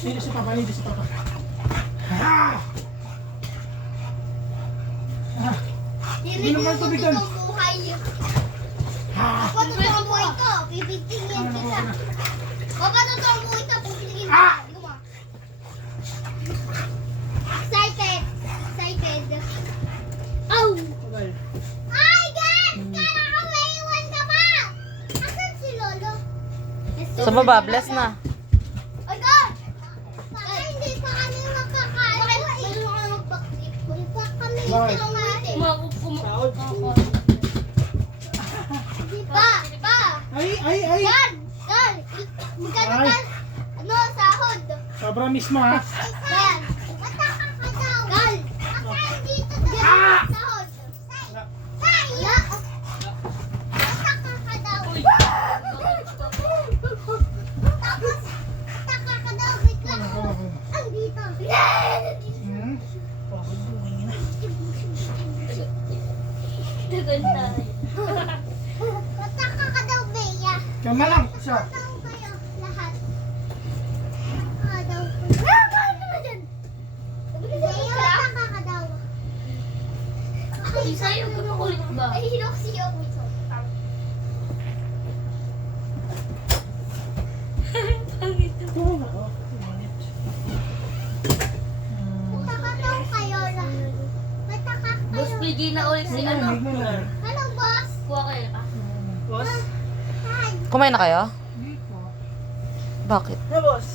Dito si Papa, dito si Papa. Hindi naman tubig doon. Papa, totoong buhay ko. Pipigtingin kita. Papa, totoong buhay ko. Pipigtingin kita. Excited. Excited. Oh! Ay, God! Kala ko may iwan ka pa! Asan si Lolo? Sa baba, bless na. Ay, God! Baka hindi pa kami makakain. Mayroon ka magpakip. Hindi pa kami Bakit? kumain. Sahod. Pa! Ay! God! God! Magkano Ay. ka? Ano, sahod? Sobra mismo ha. God! Mataka ka daw! God! Makain dito daw! Sahod! Wala! Mataka ka daw! Tapos, mataka ka daw bigla! Ang dito! Hmm? Mataka ka daw, Bea! Kama lang. Isa. Mataka kayo lahat! Mataka daw! Bakit naman yan? Bea, mataka ka daw! Ay, sa'yo ka makulit ba? Ay, hilok siya ako ito. Mataka daw kayo lahat. Mataka Boss, kayo. pwede na ulit si ano. Ano, boss? Kuha kayo ka. Boss? Hi. Kumain na kayo? Dito. Bakit? Boss?